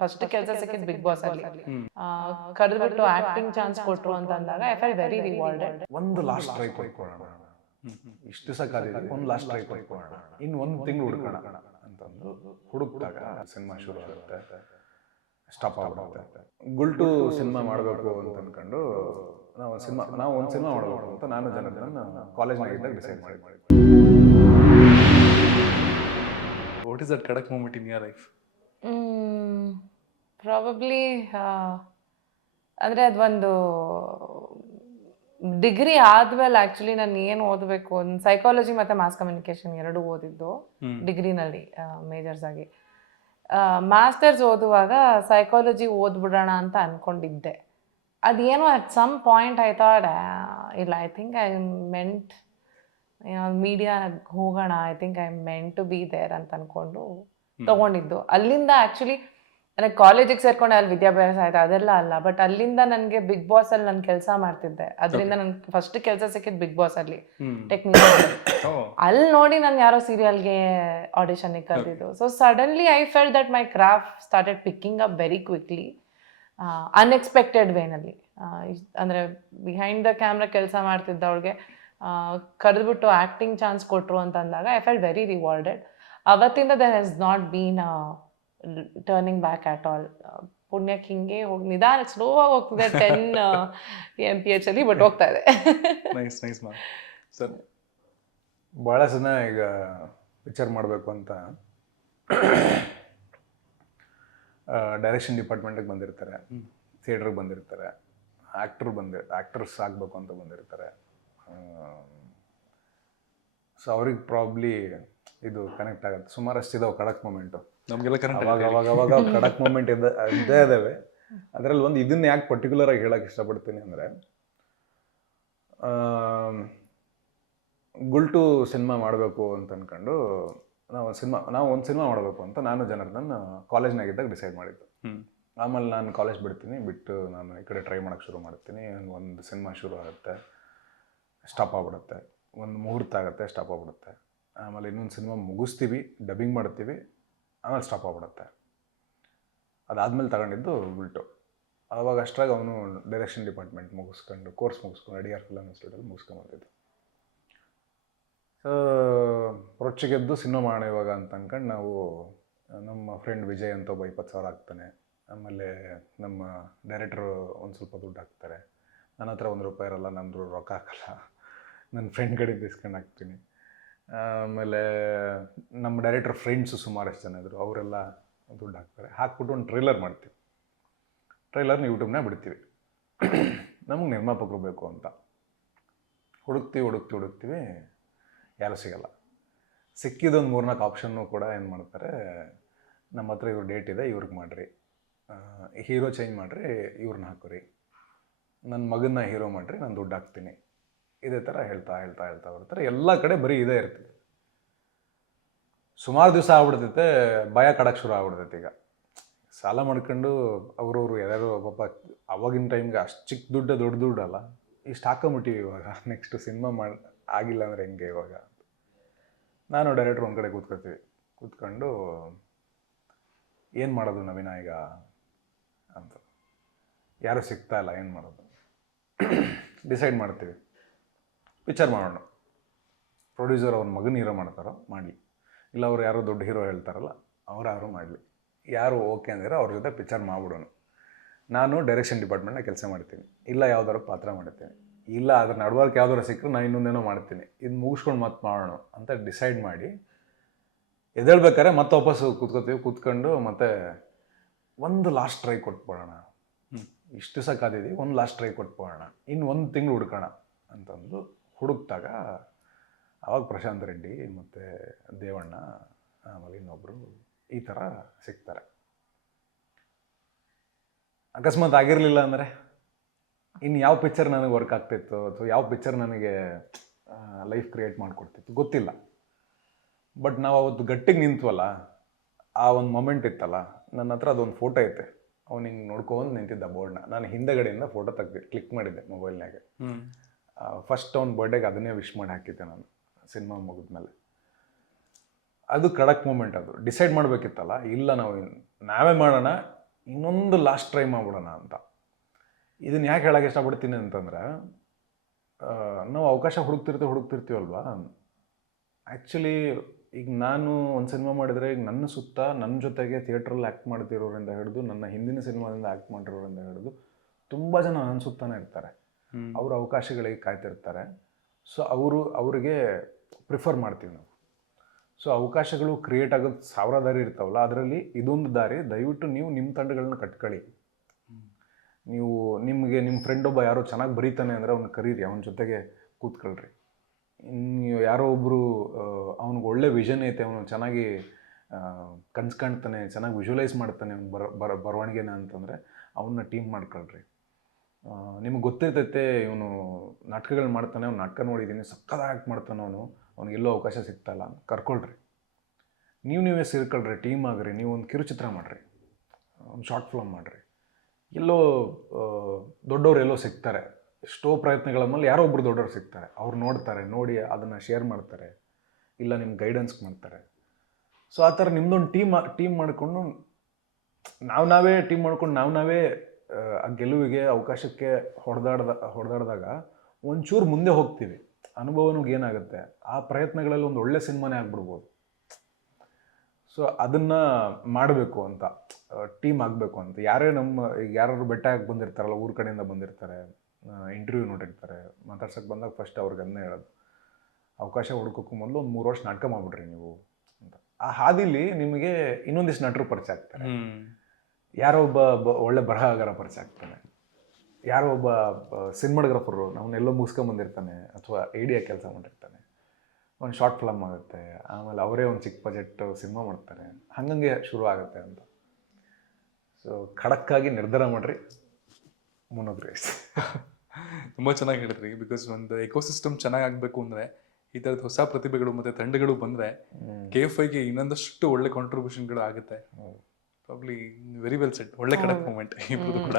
First ಕೆಲಸ ಸಿಕ್ಕಿದ್ big boss ಅಲ್ಲಿ ಕರೆದ್ಬಿಟ್ಟು ಆಕ್ಟಿಂಗ್ ಚಾನ್ಸ್ ಕೊಟ್ರು ಅಂತ ಅಂದಾಗ ಐ ಫೆಲ್ ವೆರಿ ರಿವಾರ್ಡೆಡ್. ಒಂದು ಲಾಸ್ಟ್ ಟ್ರೈ ಕೊಟ್ಕೊಳ್ಳೋಣ, ಇಷ್ಟು ದಿವಸ ಕಾದಿದ್ದೀವಿ, ಒಂದು ಲಾಸ್ಟ್ ಟ್ರೈ ಕೊಟ್ಕೊಳ್ಳೋಣ, ಇನ್ನು ಒಂದು ತಿಂಗಳು ಹುಡುಕೋಣ ಅಂತಂದು ಹುಡುಕ್ದಾಗ ಸಿನಿಮಾ ಶುರು ಆಗುತ್ತೆ, ಸ್ಟಾಪ್ ಆಗ್ಬಿಡುತ್ತೆ. ಗುಲ್ಟು ಸಿನಿಮಾ ಮಾಡಬೇಕು ಅಂತ ಅನ್ಕೊಂಡು ನಾವು ಒಂದು ಸಿನಿಮಾ ಮಾಡಬೇಕು ಅಂತ ನಾನು ಜನಾರ್ದನ್ ಕಾಲೇಜ್ನಾಗಿದ್ದಾಗ ಡಿಸೈಡ್ ಮಾಡಿದ್ವಿ. What is that Kadak moment in your life? Probably ಅಂದರೆ ಅದೊಂದು ಡಿಗ್ರಿ ಆದ್ಮೇಲೆ ಆ್ಯಕ್ಚುಲಿ ನಾನು ಏನು ಓದಬೇಕು, ಒಂದು ಸೈಕಾಲಜಿ ಮತ್ತು ಮಾಸ್ ಕಮ್ಯುನಿಕೇಷನ್ ಎರಡೂ ಓದಿದ್ದು ಡಿಗ್ರಿನಲ್ಲಿ ಮೇಜರ್ಸ್ ಆಗಿ. ಮಾಸ್ಟರ್ಸ್ ಓದುವಾಗ ಸೈಕಾಲಜಿ ಓದ್ಬಿಡೋಣ ಅಂತ ಅಂದ್ಕೊಂಡಿದ್ದೆ. ಅದೇನೋ at some point I thought ಇಲ್ಲ, ಐ ಥಿಂಕ್ ಐ ಮೆಂಟ್ ಮೀಡಿಯಾಗೆ ಹೋಗೋಣ, I think I meant to be there ಅಂತ ಅಂದ್ಕೊಂಡು ತೊಗೊಂಡಿದ್ದು. ಅಲ್ಲಿಂದ ಆ್ಯಕ್ಚುಲಿ ನನಗೆ ಕಾಲೇಜಿಗೆ ಸೇರ್ಕೊಂಡೆ, ಅಲ್ಲಿ ವಿದ್ಯಾಭ್ಯಾಸ ಆಯ್ತು ಅದೆಲ್ಲ ಅಲ್ಲ, ಬಟ್ ಅಲ್ಲಿಂದ ನನಗೆ ಬಿಗ್ ಬಾಸಲ್ಲಿ ನಾನು ಕೆಲಸ ಮಾಡ್ತಿದ್ದೆ. ಅದರಿಂದ ನನಗೆ ಫಸ್ಟ್ ಕೆಲಸ ಸಿಕ್ಕಿದ್ದು ಬಿಗ್ ಬಾಸಲ್ಲಿ ಟೆಕ್ನಿಕಲ್. ಅಲ್ಲಿ ನೋಡಿ ನಾನು ಯಾರೋ ಸೀರಿಯಲ್ಗೆ ಆಡಿಷನ್ಗೆ ಕರೆದಿದ್ದು. So suddenly I felt that my craft started picking up very quickly, unexpected ವೇನಲ್ಲಿ. ಅಂದರೆ ಬಿಹೈಂಡ್ ದ ಕ್ಯಾಮ್ರಾ ಕೆಲಸ ಮಾಡ್ತಿದ್ದವಳಿಗೆ ಕರೆದ್ಬಿಟ್ಟು ಆ್ಯಕ್ಟಿಂಗ್ ಚಾನ್ಸ್ ಕೊಟ್ರು ಅಂತ ಅಂದಾಗ ಐ ಫೆಲ್ಟ್ ವೆರಿ ರಿವಾರ್ಡೆಡ್. ಅವತ್ತಿಂದ there has not been turning back at all. ಪುಣ್ಯಕ್ಕೆ ಹಿಂಗೆ ಹೋಗಿ ನಿಧಾನ ಸ್ಲೋ ಆಗಿ ಹೋಗ್ತಿದೆ 10 MPH ಅಲ್ಲಿ, ಬಟ್ ಹೋಗ್ತಾ ಇದೆ. Nice ma'am. ಸರ್ ಭಾಳ ಜನ ಈಗ ಪಿಕ್ಚರ್ ಮಾಡಬೇಕು ಅಂತ ಡೈರೆಕ್ಷನ್ ಡಿಪಾರ್ಟ್ಮೆಂಟಿಗೆ ಬಂದಿರ್ತಾರೆ, ಥಿಯೇಟ್ರಿಗೆ ಬಂದಿರ್ತಾರೆ, ಆ್ಯಕ್ಟರ್ಸ್ ಆಗಬೇಕು ಅಂತ ಬಂದಿರ್ತಾರೆ. ಸೊ ಅವ್ರಿಗೆ ಪ್ರಾಬ್ಲಿ ಇದು ಕನೆಕ್ಟ್ ಆಗುತ್ತೆ. ಸುಮಾರು ಅಷ್ಟಿದಾವೆ ಕಡಕ್ ಮೂಮೆಂಟು ನಮಗೆಲ್ಲ ಕರೆಕ್ಟ್. ಅವಾಗ ಕಡಕ್ ಮೂಮೆಂಟ್ ಇದ್ದೇ ಇದ್ದಾವೆ. ಅದರಲ್ಲಿ ಒಂದು ಇದನ್ನ ಯಾಕೆ ಪರ್ಟಿಕ್ಯುಲರ್ ಆಗಿ ಹೇಳಕ್ಕೆ ಇಷ್ಟಪಡ್ತೀನಿ ಅಂದರೆ, ಗುಲ್ಟು ಸಿನಿಮಾ ಮಾಡಬೇಕು ಅಂತ ಅಂದ್ಕೊಂಡು ನಾವು ಒಂದು ಸಿನಿಮಾ ಮಾಡಬೇಕು ಅಂತ ನಾನು ಜನಾರ್ದನ್ ಕಾಲೇಜ್ನಾಗಿದ್ದಾಗ ಡಿಸೈಡ್ ಮಾಡಿದ್ದು. ಆಮೇಲೆ ನಾನು ಕಾಲೇಜ್ ಬಿಟ್ಟು ನಾನು ಈ ಕಡೆ ಟ್ರೈ ಮಾಡೋಕ್ಕೆ ಶುರು ಮಾಡ್ತೀನಿ. ಒಂದು ಸಿನಿಮಾ ಶುರು ಆಗುತ್ತೆ, ಸ್ಟಾಪ್ ಆಗ್ಬಿಡುತ್ತೆ, ಒಂದು ಮುಹೂರ್ತ ಆಗುತ್ತೆ, ಸ್ಟಾಪ್ ಆಗ್ಬಿಡುತ್ತೆ. ಆಮೇಲೆ ಇನ್ನೊಂದು ಸಿನಿಮಾ ಮುಗಿಸ್ತೀವಿ, ಡಬ್ಬಿಂಗ್ ಮಾಡ್ತೀವಿ, ಆಮೇಲೆ ಸ್ಟಾಪ್ ಆಗ್ಬಿಡುತ್ತೆ. ಅದಾದಮೇಲೆ ತಗೊಂಡಿದ್ದು ಗುಲ್ಟು. ಆವಾಗ ಅಷ್ಟ್ರಾಗ ಅವನು ಡೈರೆಕ್ಷನ್ ಡಿಪಾರ್ಟ್ಮೆಂಟ್ ಮುಗಿಸ್ಕೊಂಡು ಕೋರ್ಸ್ ಮುಗಿಸ್ಕೊಂಡು ಅಡಿಯಾರ್ ಫಿಲಮ್ ಇನ್ಸ್ಟಿಟ್ಯೂಟಲ್ಲಿ ಮುಗಿಸ್ಕೊಂಬಂದಿದ್ದು. ಸೊ ರೊಚ್ಚಿಗೆದ್ದು ಸಿನಿಮಾ ಮಾಡೋಣ ಇವಾಗ ಅಂತ ಅಂದ್ಕೊಂಡು ನಾವು, ನಮ್ಮ ಫ್ರೆಂಡ್ ವಿಜಯ್ ಅಂತ ಒಬ್ಬ 20,000 ಹಾಕ್ತಾನೆ. ಆಮೇಲೆ ನಮ್ಮ ಡೈರೆಕ್ಟ್ರು ಒಂದು ಸ್ವಲ್ಪ ದುಡ್ಡು ಹಾಕ್ತಾರೆ. ನನ್ನ ಹತ್ರ ₹1 ಇರಲ್ಲ, ನಮ್ಮದು ರೊಕ್ಕ ಹಾಕಲ್ಲ, ನನ್ನ ಫ್ರೆಂಡ್ ಕಡೆಯಿಂದ ಇಸ್ಕೊಂಡು ಹಾಕ್ತೀನಿ. ಆಮೇಲೆ ನಮ್ಮ ಡೈರೆಕ್ಟರ್ ಫ್ರೆಂಡ್ಸು ಸುಮಾರಷ್ಟು ಜನ ಇದ್ದರು, ಅವರೆಲ್ಲ ದುಡ್ಡು ಹಾಕ್ತಾರೆ. ಹಾಕ್ಬಿಟ್ಟು ಒಂದು ಟ್ರೈಲರ್ ಮಾಡ್ತೀವಿ. ಟ್ರೈಲರ್ನ ಯೂಟ್ಯೂಬ್ನಾಗ ಬಿಡ್ತೀವಿ. ನಮಗೆ ನಿರ್ಮಾಪಕರು ಬೇಕು ಅಂತ ಹುಡುಕ್ತೀವಿ, ಯಾರೂ ಸಿಗಲ್ಲ. ಸಿಕ್ಕಿದೊಂದು 3-4 ಆಪ್ಷನ್ನು ಕೂಡ ಏನು ಮಾಡ್ತಾರೆ, ನಮ್ಮ ಹತ್ರ ಇವ್ರ ಡೇಟ್ ಇದೆ, ಇವ್ರಿಗೆ ಮಾಡಿರಿ, ಹೀರೋ ಚೇಂಜ್ ಮಾಡಿರಿ, ಇವ್ರನ್ನ ಹಾಕೋರಿ, ನನ್ನ ಮಗನ್ನ ಹೀರೋ ಮಾಡಿರಿ, ನಾನು ದುಡ್ಡು ಹಾಕ್ತೀನಿ. ಇದೇ ಥರ ಹೇಳ್ತಾ ಬರ್ತಾರೆ. ಎಲ್ಲ ಕಡೆ ಬರೀ ಇದೇ ಇರ್ತದೆ. ಸುಮಾರು ದಿವಸ ಆಗ್ಬಿಡ್ತೈತೆ, ಭಯ ಕಡಕ್ಕೆ ಶುರು ಆಗ್ಬಿಡ್ತೈತೆ. ಈಗ ಸಾಲ ಮಾಡ್ಕೊಂಡು ಅವ್ರವ್ರು ಯಾರ್ಯಾರು ಪಾಪ ಅವಾಗಿನ ಟೈಮ್ಗೆ ಅಷ್ಟು ಚಿಕ್ಕ ದುಡ್ಡು ದೊಡ್ಡ ದುಡ್ಡಲ್ಲ, ಇಷ್ಟು ಹಾಕೊಂಬಿಟ್ಟಿವಿ. ಇವಾಗ ನೆಕ್ಸ್ಟ್ ಸಿನಿಮಾ ಆಗಿಲ್ಲ ಅಂದರೆ ಹೆಂಗೆ ಇವಾಗ? ನಾನು ಡೈರೆಕ್ಟ್ರ್ ಒಂದು ಕಡೆ ಕೂತ್ಕೊಂಡು ಏನು ಮಾಡೋದು ನವೀನ ಈಗ ಅಂತ, ಯಾರೂ ಸಿಗ್ತಾ ಇಲ್ಲ, ಏನು ಮಾಡೋದು? ಡಿಸೈಡ್ ಮಾಡ್ತೀವಿ, ಪಿಕ್ಚರ್ ಮಾಡೋಣ. ಪ್ರೊಡ್ಯೂಸರ್ ಅವ್ರ ಮಗನ ಹೀರೋ ಮಾಡ್ತಾರೋ ಮಾಡಲಿ, ಇಲ್ಲ ಅವ್ರು ಯಾರೋ ದೊಡ್ಡ ಹೀರೋ ಹೇಳ್ತಾರಲ್ಲ ಯಾರು ಮಾಡಲಿ, ಯಾರು ಓಕೆ ಅಂದರೆ ಅವ್ರ ಜೊತೆ ಪಿಕ್ಚರ್ ಮಾಡಿಬಿಡೋಣ. ನಾನು ಡೈರೆಕ್ಷನ್ ಡಿಪಾರ್ಟ್ಮೆಂಟ್ನಾಗ ಕೆಲಸ ಮಾಡ್ತೀನಿ, ಇಲ್ಲ ಯಾವ್ದಾದ್ರು ಪಾತ್ರ ಮಾಡ್ತೀನಿ, ಇಲ್ಲ ಅದ್ರ ನಡ್ವರ್ಕ್ ಯಾವ್ದಾರು ಸಿಕ್ಕರೆ ನಾನು ಇನ್ನೊಂದೇನೋ ಮಾಡ್ತೀನಿ, ಇದು ಮುಗಿಸ್ಕೊಂಡು ಮತ್ತೆ ಮಾಡೋಣ ಅಂತ ಡಿಸೈಡ್ ಮಾಡಿ ಎದ್ದೇಳ್ಬೇಕಾದ್ರೆ ಮತ್ತೆ ವಾಪಸ್ಸು ಕೂತ್ಕೊಂಡು ಮತ್ತೆ ಒಂದು ಲಾಸ್ಟ್ ಟ್ರೈ ಕೊಟ್ಬಿಡೋಣ, ಇಷ್ಟು ದಿವಸ ಕಾದಿದ್ದೀವಿ, ಒಂದು ಲಾಸ್ಟ್ ಟ್ರೈ ಕೊಟ್ಬಿಡೋಣ, ಇನ್ನು ಒಂದು ತಿಂಗಳು ಹುಡ್ಕೋಣ ಅಂತಂದು ಹುಡುಕ್ದಾಗ ಆವಾಗ ಪ್ರಶಾಂತ್ ರೆಡ್ಡಿ ಮತ್ತು ದೇವಣ್ಣ ಆಮೇಲೆ ಇನ್ನೊಬ್ಬರು ಈ ಥರ ಸಿಗ್ತಾರೆ. ಅಕಸ್ಮಾತ್ ಆಗಿರಲಿಲ್ಲ ಅಂದರೆ ಇನ್ನು ಯಾವ ಪಿಕ್ಚರ್ ನನಗೆ ವರ್ಕ್ ಆಗ್ತಿತ್ತು ಅಥವಾ ಯಾವ ಪಿಕ್ಚರ್ ನನಗೆ ಲೈಫ್ ಕ್ರಿಯೇಟ್ ಮಾಡಿಕೊಡ್ತಿತ್ತು ಗೊತ್ತಿಲ್ಲ. ಬಟ್ ನಾವು ಅವತ್ತು ಗಟ್ಟಿಗೆ ನಿಂತ್ವಲ್ಲ, ಆ ಒಂದು ಮೊಮೆಂಟ್ ಇತ್ತಲ್ಲ, ನನ್ನ ಹತ್ರ ಅದೊಂದು ಫೋಟೋ ಐತೆ. ಅವ್ನು ಹಿಂಗೆ ನೋಡ್ಕೊಂಡು ನಿಂತಿದ್ದ ಬೋರ್ಡ್ನ, ನಾನು ಹಿಂದೆಗಡೆಯಿಂದ ಫೋಟೋ ಕ್ಲಿಕ್ ಮಾಡಿದ್ದೆ ಮೊಬೈಲ್ನಾಗೆ. ಫಸ್ಟ್ ಅವ್ನ ಬರ್ಡೇಗೆ ಅದನ್ನೇ ವಿಶ್ ಮಾಡಿ ಹಾಕಿದ್ದೆ ನಾನು ಸಿನಿಮಾ ಮುಗಿದ್ಮೇಲೆ. ಅದು ಕಡಕ್ ಮೂಮೆಂಟ್. ಅದು ಡಿಸೈಡ್ ಮಾಡಬೇಕಿತ್ತಲ್ಲ, ಇಲ್ಲ ನಾವೇ ಮಾಡೋಣ, ಇನ್ನೊಂದು ಲಾಸ್ಟ್ ಟ್ರೈ ಮಾಡ್ಬಿಡೋಣ ಅಂತ. ಇದನ್ನು ಯಾಕೆ ಹೇಳೋಕೆ ಇಷ್ಟಪಡ್ತೀನಿ ಅಂತಂದ್ರೆ, ನಾವು ಅವಕಾಶ ಹುಡುಕ್ತಿರ್ತೀವಲ್ವಾ. ಆ್ಯಕ್ಚುಲಿ ಈಗ ನಾನು ಒಂದು ಸಿನಿಮಾ ಮಾಡಿದರೆ ಈಗ ನನ್ನ ಸುತ್ತ ನನ್ನ ಜೊತೆಗೆ ಥಿಯೇಟ್ರಲ್ಲಿ ಆ್ಯಕ್ಟ್ ಮಾಡ್ತಿರೋರಿಂದ ಹಿಡಿದು, ನನ್ನ ಹಿಂದಿನ ಸಿನಿಮಾದಿಂದ ಆ್ಯಕ್ಟ್ ಮಾಡಿರೋರಿಂದ ಹಿಡಿದು ತುಂಬ ಜನ ನನ್ನ ಸುತ್ತಾನೆ ಇರ್ತಾರೆ. ಅವರು ಅವಕಾಶಗಳಿಗೆ ಕಾಯ್ತಿರ್ತಾರೆ. ಸೊ ಅವರಿಗೆ ಪ್ರಿಫರ್ ಮಾಡ್ತೀವಿ ನಾವು. ಸೊ ಅವಕಾಶಗಳು ಕ್ರಿಯೇಟ್ ಆಗೋದು 1000 ದಾರಿ ಇರ್ತಾವಲ್ಲ, ಅದರಲ್ಲಿ ಇದೊಂದು ದಾರಿ. ದಯವಿಟ್ಟು ನೀವು ನಿಮ್ಮ ತಂಡಗಳನ್ನ ಕಟ್ಕೊಳ್ಳಿ. ನೀವು ನಿಮ್ಮ ಫ್ರೆಂಡ್ ಒಬ್ಬ ಯಾರೋ ಚೆನ್ನಾಗಿ ಬರೀತಾನೆ ಅಂದರೆ ಅವ್ನ ಕರೀರಿ, ಅವನ ಜೊತೆಗೆ ಕೂತ್ಕೊಳ್ರಿ. ನೀವು ಯಾರೋ ಒಬ್ಬರು ಅವ್ನಿಗೆ ಒಳ್ಳೆ ವಿಷನ್ ಐತೆ, ಅವನು ಚೆನ್ನಾಗಿ ಕನ್ಸು ಕಾಣ್ತಾನೆ, ಚೆನ್ನಾಗಿ ವಿಜುವಲೈಸ್ ಮಾಡ್ತಾನೆ ಅವ್ನು ಬರವಣಿಗೆನ ಅಂತಂದರೆ ಅವನ್ನ ಟೀಮ್ ಮಾಡ್ಕೊಳ್ರಿ. ನಿಮ್ಗೆ ಗೊತ್ತಿರ್ತೈತೆ ಇವನು ನಾಟಕಗಳು ಮಾಡ್ತಾನೆ, ಅವ್ನು ನಾಟಕ ನೋಡಿದ್ದೀನಿ, ಸಕ್ಕತ್ತಾಗಿ ಆ್ಯಕ್ಟ್ ಮಾಡ್ತಾನೆ, ಅವ್ನಿಗೆಲ್ಲೋ ಅವಕಾಶ ಸಿಗ್ತಾಯಿಲ್ಲ, ಕರ್ಕೊಳ್ರಿ. ನೀವೇ ಸೇರ್ಕೊಳ್ರಿ, ಟೀಮ್ ಆಗ್ರಿ. ನೀವು ಒಂದು ಕಿರುಚಿತ್ರ ಮಾಡಿರಿ, ಒಂದು ಶಾರ್ಟ್ ಫಿಲ್ಮ್ ಮಾಡಿರಿ. ಎಲ್ಲೋ ದೊಡ್ಡವ್ರು ಎಲ್ಲೋ ಸಿಗ್ತಾರೆ, ಎಷ್ಟೋ ಪ್ರಯತ್ನಗಳ ಮೇಲೆ ಯಾರೋ ಒಬ್ಬರು ದೊಡ್ಡವ್ರು ಸಿಗ್ತಾರೆ. ಅವ್ರು ನೋಡ್ತಾರೆ, ನೋಡಿ ಅದನ್ನು ಶೇರ್ ಮಾಡ್ತಾರೆ, ಇಲ್ಲ ನಿಮ್ಗೆ ಗೈಡೆನ್ಸ್ ಮಾಡ್ತಾರೆ. ಸೊ ಆ ಥರ ನಿಮ್ಮದೊಂದು ಟೀಮ್ ಮಾಡಿಕೊಂಡು ನಾವೇ ಟೀಮ್ ಮಾಡ್ಕೊಂಡು ನಾವೇ ಆ ಗೆಲುವಿಗೆ ಅವಕಾಶಕ್ಕೆ ಹೊಡೆದಾಡಿದಾಗ ಒಂಚೂರು ಮುಂದೆ ಹೋಗ್ತೀವಿ. ಅನುಭವನೂ ಏನಾಗುತ್ತೆ, ಆ ಪ್ರಯತ್ನಗಳಲ್ಲಿ ಒಂದು ಒಳ್ಳೆ ಸಿನಿಮಾನೇ ಆಗ್ಬಿಡ್ಬೋದು. ಸೊ ಅದನ್ನು ಮಾಡಬೇಕು ಅಂತ, ಟೀಮ್ ಆಗಬೇಕು ಅಂತ. ಯಾರು ಬೆಟ್ಟ ಹಾಕಿ ಬಂದಿರ್ತಾರಲ್ಲ, ಊರ ಕಡೆಯಿಂದ ಬಂದಿರ್ತಾರೆ, ಇಂಟರ್ವ್ಯೂ ನೋಡಿರ್ತಾರೆ, ಮಾತಾಡ್ಸೋಕ್ಕೆ ಬಂದಾಗ ಫಸ್ಟ್ ಅವ್ರಿಗೆ ಅದನ್ನೇ ಹೇಳೋದು, ಅವಕಾಶ ಹುಡ್ಕೋಕ್ಕೂ ಮೊದಲು ಒಂದು 3 ವರ್ಷ ನಾಟಕ ಮಾಡಿಬಿಡ್ರಿ ನೀವು ಅಂತ. ಆ ಹಾದಿಲಿ ನಿಮಗೆ ಇನ್ನೊಂದಿಷ್ಟು ನಟರು ಪರಿಚಯ ಆಗ್ತಾರೆ. ಯಾರೋ ಒಬ್ಬ ಒಳ್ಳೆ ಬರಹಗಾರ ಪರಿಚಯ ಆಗ್ತಾನೆ, ಯಾರೋ ಒಬ್ಬ ಸಿನಿಮಾಗ್ರಾಫರು ಅವನ್ನೆಲ್ಲೋ ಮುಗಿಸ್ಕೊಂಬಂದಿರ್ತಾನೆ, ಅಥವಾ ಐಡಿಯಾ ಕೆಲಸ ಮಾಡಿರ್ತಾನೆ, ಒಂದು ಶಾರ್ಟ್ ಫಿಲಮ್ ಆಗುತ್ತೆ, ಆಮೇಲೆ ಅವರೇ ಒಂದು ಚಿಕ್ಕ ಬಜೆಟ್ ಸಿನಿಮಾ ಮಾಡ್ತಾರೆ. ಹಂಗಂಗೆ ಶುರು ಆಗುತ್ತೆ ಅಂತ. ಸೊ ಖಡಕ್ಕಾಗಿ ನಿರ್ಧಾರ ಮಾಡಿರಿ, ಮುನ್ನೋಗ್ರಿ. ತುಂಬ ಚೆನ್ನಾಗಿ ಹೇಳಿದ್ರಿ. ಬಿಕಾಸ್ ಒಂದು ಎಕೋಸಿಸ್ಟಮ್ ಚೆನ್ನಾಗಿ ಆಗಬೇಕು ಅಂದರೆ ಈ ಥರದ ಹೊಸ ಪ್ರತಿಭೆಗಳು ಮತ್ತು ತಂಡಗಳು ಬಂದರೆ KFIಗೆ ಇನ್ನೊಂದಷ್ಟು ಒಳ್ಳೆ ಕಾಂಟ್ರಿಬ್ಯೂಷನ್ಗಳು ಆಗುತ್ತೆ. Probably very well set. ಒಳ್ಳೆ ಖಡಕ್ ಮೂಮೆಂಟ್ ಇಬ್ಬರದು ಕೂಡ.